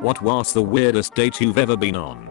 What was the weirdest date you've ever been on?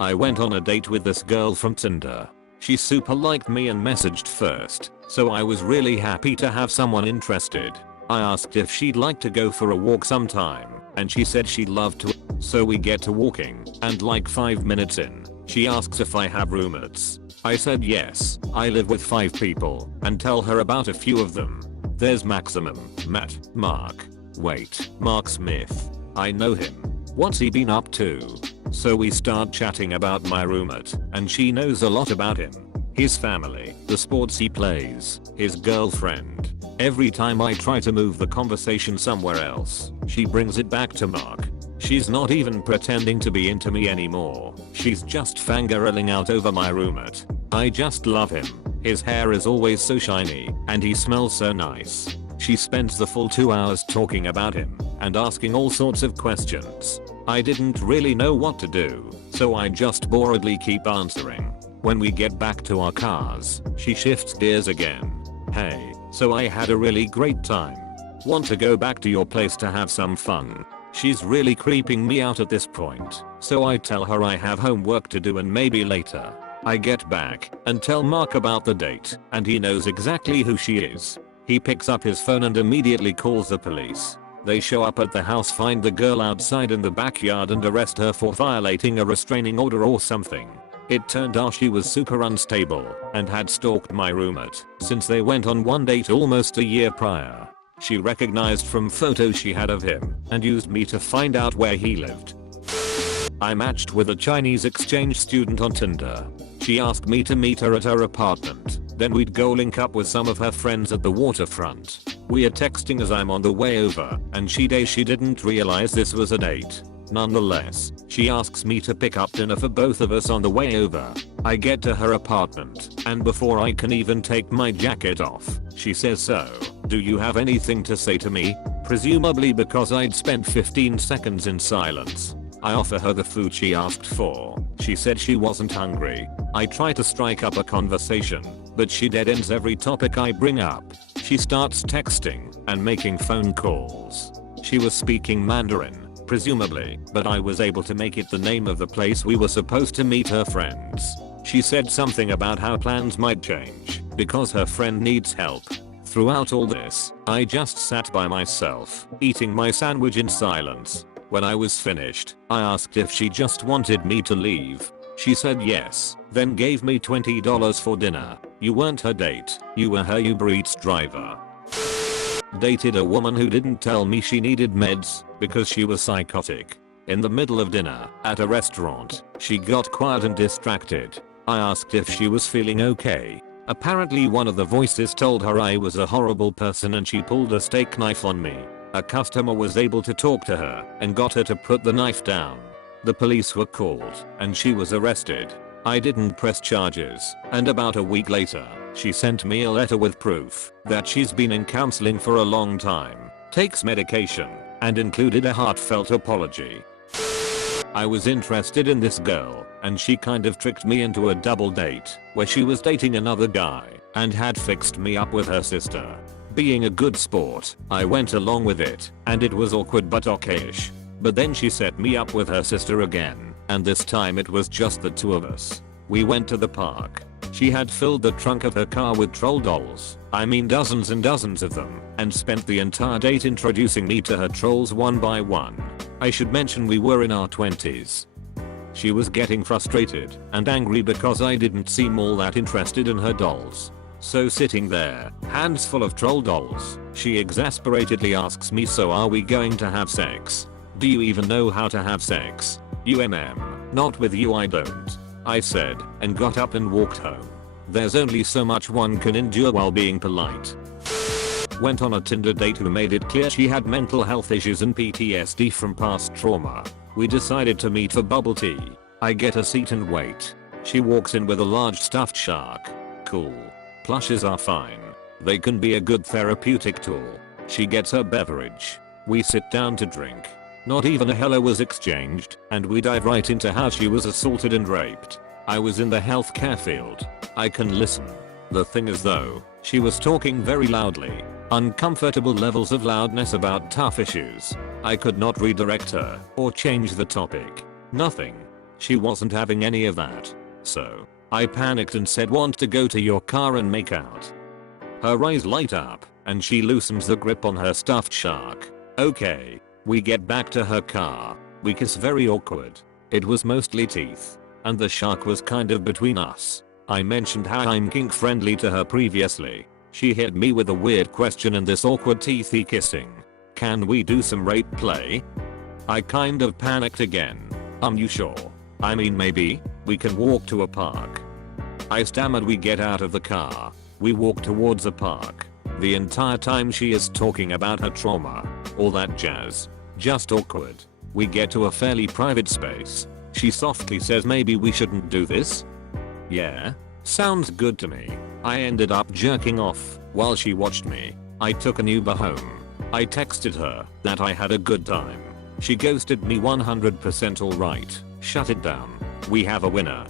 I went on a date with this girl from Tinder. She super liked me and messaged first, so I was really happy to have someone interested. I asked if she'd like to go for a walk sometime, and she said she'd love to. So we get to walking, and like 5 minutes in, she asks if I have roommates. I said yes, I live with 5 people, and tell her about a few of them. There's Maximum, Matt, Mark. Wait, Mark Smith. I know him. What's he been up to? So we start chatting about my roommate, and she knows a lot about him. His family, the sports he plays, his girlfriend. Every time I try to move the conversation somewhere else, she brings it back to Mark. She's not even pretending to be into me anymore. She's just fangirling out over my roommate. I just love him. His hair is always so shiny, and he smells so nice. She spends the full 2 hours talking about him and asking all sorts of questions. I didn't really know what to do, so I just boredly keep answering. When we get back to our cars, she shifts gears again. Hey, so I had a really great time. Want to go back to your place to have some fun? She's really creeping me out at this point, so I tell her I have homework to do and maybe later. I get back and tell Mark about the date, and he knows exactly who she is. He picks up his phone and immediately calls the police. They show up at the house, find the girl outside in the backyard and arrest her for violating a restraining order or something. It turned out she was super unstable and had stalked my roommate since they went on one date almost a year prior. She recognized from photos she had of him and used me to find out where he lived. I matched with a Chinese exchange student on Tinder. She asked me to meet her at her apartment. Then we'd go link up with some of her friends at the waterfront. We are texting as I'm on the way over, and she didn't realize this was a date. Nonetheless, she asks me to pick up dinner for both of us on the way over. I get to her apartment, and before I can even take my jacket off, she says, "So, do you have anything to say to me?" Presumably because I'd spent 15 seconds in silence. I offer her the food she asked for. She said she wasn't hungry. I try to strike up a conversation, but she dead ends every topic I bring up. She starts texting and making phone calls. She was speaking Mandarin, presumably, but I was able to make it the name of the place we were supposed to meet her friends. She said something about how plans might change because her friend needs help. Throughout all this, I just sat by myself, eating my sandwich in silence. When I was finished, I asked if she just wanted me to leave. She said yes, then gave me $20 for dinner. You weren't her date, you were her Uber Eats driver. Dated a woman who didn't tell me she needed meds because she was psychotic. In the middle of dinner, at a restaurant, she got quiet and distracted. I asked if she was feeling okay. Apparently one of the voices told her I was a horrible person and she pulled a steak knife on me. A customer was able to talk to her and got her to put the knife down. The police were called and she was arrested. I didn't press charges, and about a week later, she sent me a letter with proof that she's been in counseling for a long time, takes medication, and included a heartfelt apology. I was interested in this girl, and she kind of tricked me into a double date where she was dating another guy and had fixed me up with her sister. Being a good sport, I went along with it, and it was awkward but okayish. But then she set me up with her sister again, and this time it was just the two of us. We went to the park. She had filled the trunk of her car with troll dolls, I mean dozens and dozens of them, and spent the entire date introducing me to her trolls one by one. I should mention we were in our 20s. She was getting frustrated and angry because I didn't seem all that interested in her dolls. So sitting there, hands full of troll dolls, she exasperatedly asks me, "So are we going to have sex? Do you even know how to have sex?" Not with you, I don't. I said, and got up and walked home. There's only so much one can endure while being polite. Went on a Tinder date who made it clear she had mental health issues and PTSD from past trauma. We decided to meet for bubble tea. I get a seat and wait. She walks in with a large stuffed shark. Cool. Plushes are fine. They can be a good therapeutic tool. She gets her beverage. We sit down to drink. Not even a hello was exchanged, and we dive right into how she was assaulted and raped. I was in the healthcare field. I can listen. The thing is though, she was talking very loudly. Uncomfortable levels of loudness about tough issues. I could not redirect her or change the topic. Nothing. She wasn't having any of that. So, I panicked and said, want to go to your car and make out. Her eyes light up and she loosens the grip on her stuffed shark. Okay. We get back to her car. We kiss, very awkward. It was mostly teeth. And the shark was kind of between us. I mentioned how I'm kink friendly to her previously. She hit me with a weird question and this awkward teethy kissing. Can we do some rape play? I kind of panicked again. You sure? I mean, maybe we can walk to a park. I stammered. We get out of the car. We walk towards a park. The entire time she is talking about her trauma. All that jazz. Just awkward. We get to a fairly private space. She softly says, maybe we shouldn't do this? Yeah. Sounds good to me. I ended up jerking off while she watched me. I took an Uber home. I texted her that I had a good time. She ghosted me 100% alright. Shut it down. We have a winner.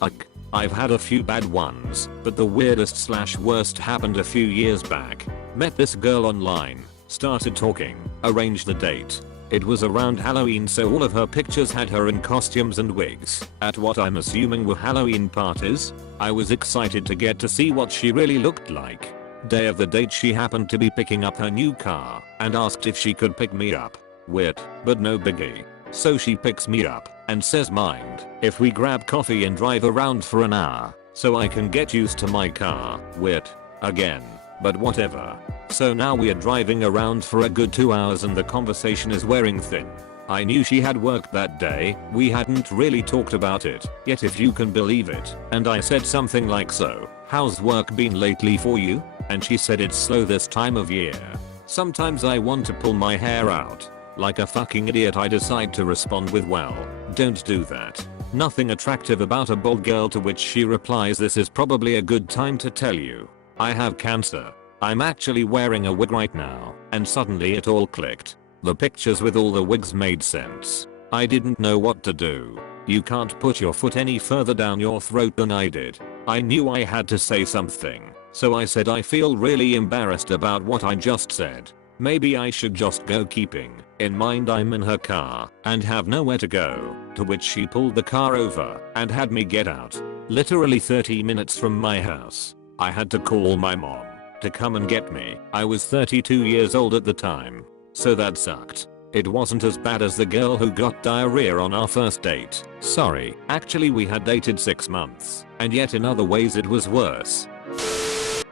Ugh. I've had a few bad ones, but the weirdest / worst happened a few years back. Met this girl online, started talking, arranged the date. It was around Halloween, so all of her pictures had her in costumes and wigs at what I'm assuming were Halloween parties. I was excited to get to see what she really looked like. Day of the date she happened to be picking up her new car and asked if she could pick me up. Weird, but no biggie. So she picks me up and says, mind if we grab coffee and drive around for an hour so I can get used to my car. Weird. Again. But whatever. So now we are driving around for a good 2 hours and the conversation is wearing thin. I knew she had work that day, we hadn't really talked about it yet, if you can believe it, and I said something like, so, how's work been lately for you? And she said, it's slow this time of year. Sometimes I want to pull my hair out. Like a fucking idiot I decide to respond with, well, don't do that. Nothing attractive about a bald girl, to which she replies, this is probably a good time to tell you. I have cancer. I'm actually wearing a wig right now, and suddenly it all clicked. The pictures with all the wigs made sense. I didn't know what to do. You can't put your foot any further down your throat than I did. I knew I had to say something, so I said, I feel really embarrassed about what I just said. Maybe I should just go, keeping in mind I'm in her car and have nowhere to go, to which she pulled the car over and had me get out. Literally 30 minutes from my house. I had to call my mom to come and get me. I was 32 years old at the time, so that sucked. It wasn't as bad as the girl who got diarrhea on our first date. Sorry, actually we had dated 6 months, and yet in other ways it was worse.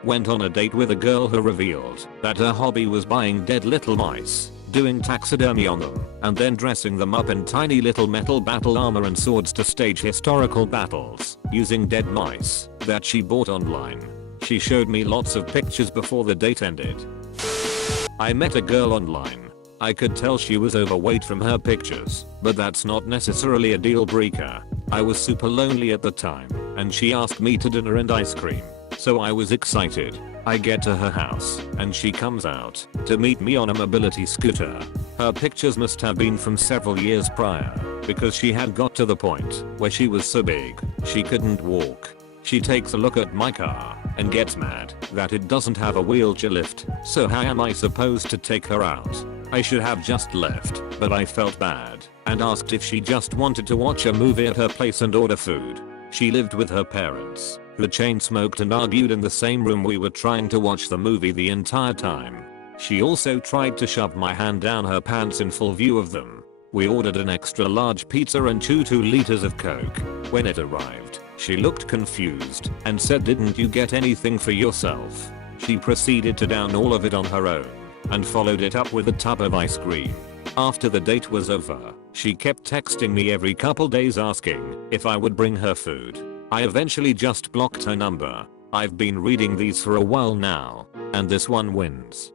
Went on a date with a girl who revealed that her hobby was buying dead little mice, doing taxidermy on them, and then dressing them up in tiny little metal battle armor and swords to stage historical battles using dead mice that she bought online. She showed me lots of pictures before the date ended. I met a girl online. I could tell she was overweight from her pictures, but that's not necessarily a deal breaker. I was super lonely at the time, and she asked me to dinner and ice cream. So I was excited. I get to her house, and she comes out to meet me on a mobility scooter. Her pictures must have been from several years prior, because she had got to the point where she was so big, she couldn't walk. She takes a look at my car and gets mad that it doesn't have a wheelchair lift, so how am I supposed to take her out? I should have just left, but I felt bad and asked if she just wanted to watch a movie at her place and order food. She lived with her parents, who chain smoked and argued in the same room. We were trying to watch the movie the entire time. She also tried to shove my hand down her pants in full view of them. We ordered an extra large pizza and 2 liters of Coke. When it arrived, she looked confused and said, didn't you get anything for yourself? She proceeded to down all of it on her own and followed it up with a tub of ice cream. After the date was over, she kept texting me every couple days asking if I would bring her food. I eventually just blocked her number. I've been reading these for a while now, and this one wins.